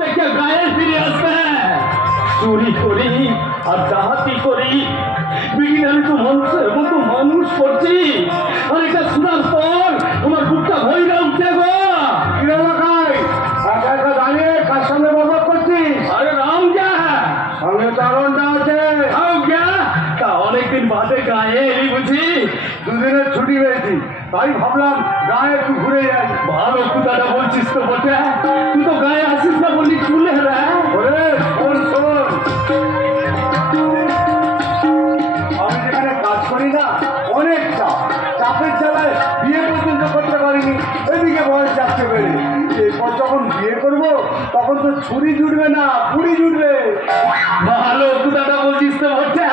গায়ে ফিরে আসবে চুরি করি আর ডাহাতি করি বিড়ি আমি তো মানুষের মতো মানুষ করছি আর এটা শোনার পর আমার বুকটা ভৈরা উঠে গো খাই একা একা দাঁড়িয়ে কার সামনে বকবক করছিস? আরে রাম যা সঙ্গে চারণটা আছে। তা অনেকদিন বাদে গায়ে এলি বুঝি দুদিনের ছুটি পেয়েছি তাই ভাবলাম গায়ে একটু ঘুরে যাই। ভালো কথাটা বলছিস তো বটে তুই তো গায়ে আসিস না বললি চুলে রে ওরে শোন শোন, আমি যেখানে কাজ করি না অনেক চাপের জ্বালায় বিয়ে পর্যন্ত করতে পারিনি। এদিকে বয়স যাচ্ছে বেড়ে, এরপর যখন বিয়ে করবো তখন তো ছুরি জুটবে না পুরি জুটবে। ভালো কথাটা বলছিস তো বটে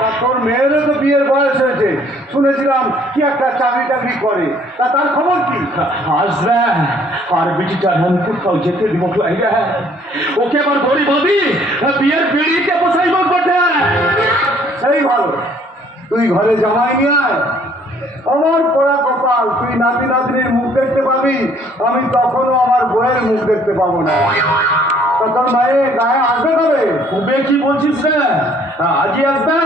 তা তোর মেয়েরও তো বিয়ের বয়স হয়েছে, শুনেছিলাম কি একটা চাকরি টাকরি করে, তা তার খবর কি? আসবে আর বিটিটা আমি কোথাও যেতে দিব লাগে ওকে আবার গরিব হবি বিয়ের বিড়িতে বসাইব বটে সেই ভালো, তুই ঘরে জামাই নিয়ে আয়। আমার পোড়া কপাল, তুই নাতি নাতনির মুখ দেখতে পাবি, আমি তখনও আমার বইয়ের মুখ দেখতে পাবো না। তা তোর মায়ে গায়ে আসবে কবে? খুবে কি বলছিস রে আজই আসবে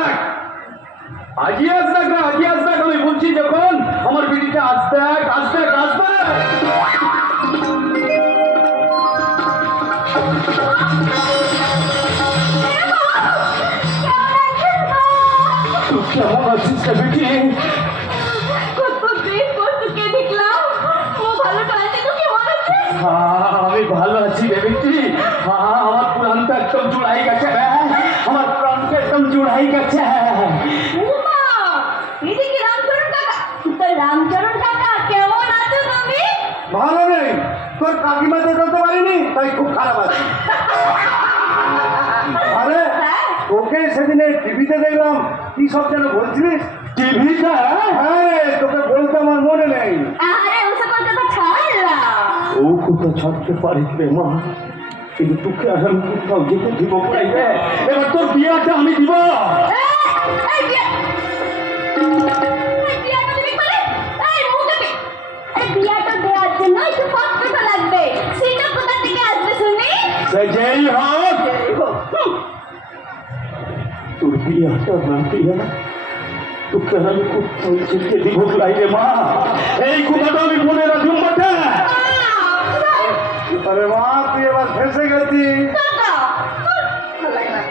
আজই আসবে রে আজই আসবে আমি বলছি যখন আমার বিড়িটা আসবে আসবে আসবে কেমন আছিস রে বিটি আমি ভালো আছি রে বিটি আমার প্রাণটা একদম জুড়াই গেছে রে আমার প্রাণটা একদম জুড়াই গেছে ভালো নেই, তোর কাকিমা দেখাতে পারিনি তাই খুব খারাপ আছে। আরে তোকে সেদিনে টিভিতে দেখলাম কি সব যেন বলছিলিস। টিভিটা হ্যাঁ, তোকে বলতে আমার মনে নেই। ও কোথাও ছাড়তে পারিস রে মা কিন্তু তোকে আর আমি কোথাও যেতে দিব রে এবার তোর বিয়াটা আমি দিব যেই হোক তোর বিয়াটা না দিয়া তোকে আর আমি কোথাও যেতে দিব রে মা এই কথাটা আমি মনে রাখুন বটে আরে মা, তুই এবার ফেসে গেছিস।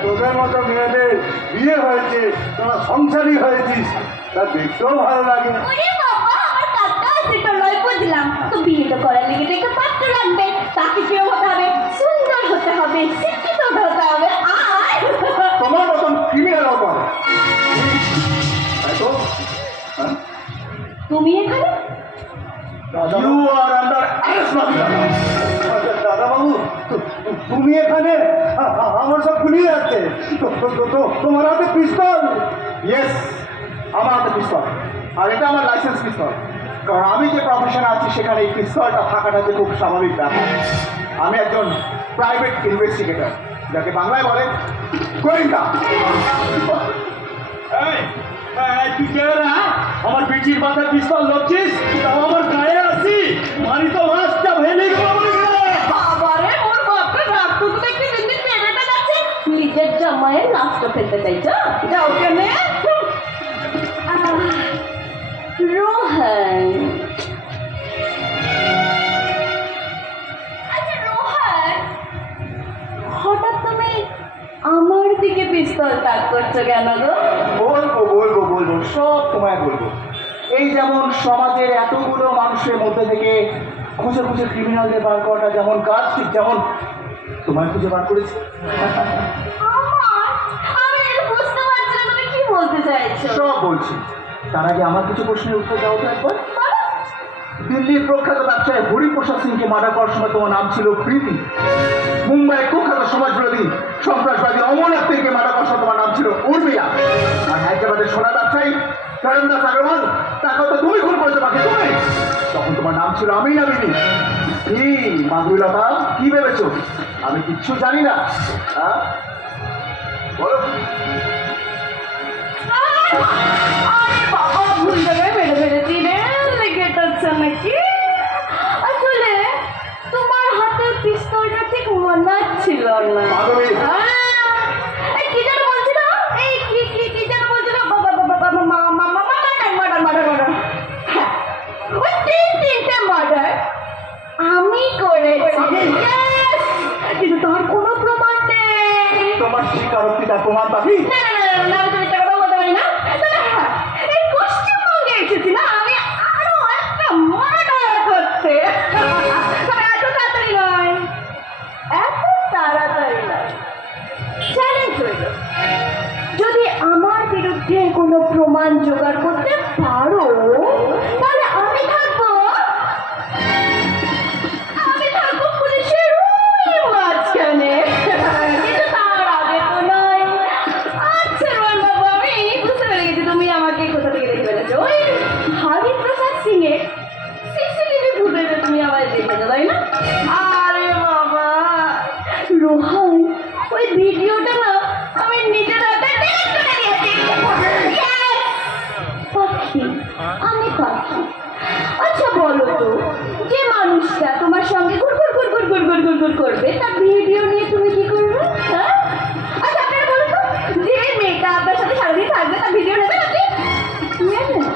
তোদের মতো মেয়েদের বিয়ে হয়েছে, তোরা সংসারী হয়েছিস, তা দেখতেও ভালো লাগে। বিয়েটা করার লেগে তো একটা পাত্র লাগবে, তাকে কেউ হতে হবে, সুন্দর হতে হবে, শিক্ষিত হতে হবে। আর তোমার মতন ক্রিমিনাল হবে। তুমি এখানে You are under arrest, Madhurana. দাদা বাবু, তুমি এখানে? আমার সব গুলিয়ে যাচ্ছে। তোমার হাতে পিস্তল? ইয়েস, আমার হাতে পিস্তল, আর এটা আমার লাইসেন্স পিস্তল। কারণ আমি যে প্রফেশনে আছি সেখানে এই পিস্তলটা থাকাটা যে খুব স্বাভাবিক ব্যাপার। আমি একজন প্রাইভেট ইনভেস্টিগেটর, যাকে বাংলায় বলে গোয়েন্দা। তুই কে রা আমার পিঠির মাথায় পিস্তল লড়ছিস তাও আমার গায়ে আসি মারি তো লাশটা ভেঙে গেল বাবারে, ওর বাপকে রাত টুকু দেখতে দিন দিন পেমেন্টটা যাচ্ছে, নিজের জামাইয়ের লাশটা ফেলতে চাইছো? যাও কেন রোহন। আচ্ছা রোহন, হঠাৎ তুমি আমার দিকে পিস্তল তাক করছো কেন গো? বলবো বলবো বলবো, সব তোমায় বলবো। এই যেমন সমাজের এতগুলো মানুষের মধ্যে থেকে খুঁজে খুঁজে ক্রিমিনালদের বার করাটা যেমন কাজ, ঠিক যেমন তোমায় খুঁজে বার করেছি। আমি এটা বুঝতে পারছি না তুমি কি বলতে চাইছো। সব বলছি, তার আগে আমার কিছু প্রশ্নের উত্তর দাও তো একবার। দিল্লির প্রখ্যাত ব্যবসায়ী হরিপ্রসাদ সিংকে মার্ডার করার সময় তোমার নাম ছিল প্রীতি। মুম্বাইয়ের কুখ্যাত সমাজবিরোধী সন্ত্রাসবাদী অমরনাথ সিংকে মার্ডার করার সময় তোমার নাম ছিল উর্মিলা। আর হায়দ্রাবাদের সোনা ব্যবসায়ী করণদাস আগরওয়াল, তাকে তো তুমি খুন করেছো, বাকি তুমি। তখন তোমার নাম ছিল আমিনা বিবি। কি মাধুরীলতা, কি ভেবেছো আমি কিচ্ছু জানি না? হ্যাঁ বলো। আরে বাবা, ভুল জায়গায় মেরে ফেলেছি রে, লেগে যাচ্ছে নাকি? আসলে তোমার হাতের পিস্তলটা ঠিক মানাচ্ছিল না। মাধবী এই কি যেন বলছিল? এই কি যেন বলছিল? মার্ডার। ওই তিনটে মার্ডার আমি করেছি। Yes! কিন্তু তার কোনো প্রমাণ নেই। তোমার স্বীকারোক্তি তার প্রমাণ পাখি। না, আমি তো মিথ্যা কথা বলতে পারি না। তবে হ্যাঁ, এই পশ্চিমবঙ্গে এসেছি না আমি আরো একটা মার্ডার করতে। তবে এত তাড়াতাড়ি নয়, চ্যালেঞ্জ হইল, যদি আমার বিরুদ্ধে কোনো প্রমাণ জোগাড় করতে পারো তাহলে আমি থাকবো পুলিশের ওই মাঝখানে। কিন্তু তার আগে তো নয়। আচ্ছা রোহন বাবু, আমি বুঝতে পেরে গেছি তুমি আমাকে কোথা থেকে দেখে ফেলেছো। ওই হরিপ্রসাদ সিং এর সিসিটিভি ফুটেজে তুমি আমায় দেখেছো, তাই না? আরে বাবা রোহন, ওই ভিডিওটা না আমি নিজের হাতে ডিলিট করে দিয়েছি। Yes! পাখি, আমি পাখি। আচ্ছা বলো তো, যে মানুষটা তোমার সঙ্গে গুড় করবে তার ভিডিও নিয়ে তুমি কি করবে? হ্যাঁ? আচ্ছা আপনারা বলো তো, যে মেয়েটা আপনার সাথে সারাদিন থাকবে তার ভিডিও নেবে নাকি? নেবে না।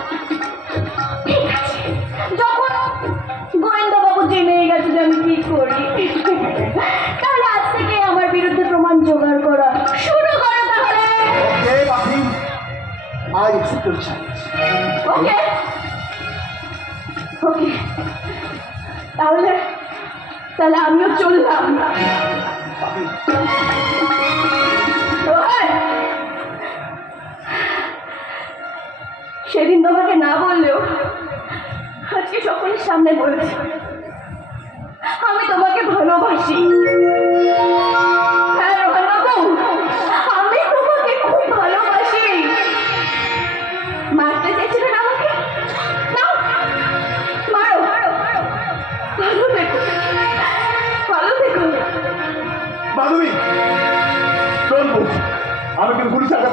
ঠিক আছে, যখন গোয়েন্দা বাবু জেনে গেছে যে আমি কি করি, তাহলে আজ থেকে আমার বিরুদ্ধে প্রমাণ জোগাড় করা শুরু করো তাহলে। ওকে পাখি, আই অ্যাকসেপ্ট ইউর চ্যালেঞ্জ। ওকে ওকে, তাহলে আমিও চললাম। রোহন, সেদিন তোমাকে না বললেও আজকে সকলের সামনে বলছি, আমি তোমাকে ভালোবাসি। হ্যাঁ রোহন বাবু, আমি তোমাকে খুব ভালোবাসি। মারতে চেয়েছিলেন আমাকে? নাও, মারো। ভালো থেকো। মাধবী, চলবো। আমি কিন্তু পুলিশের কাছে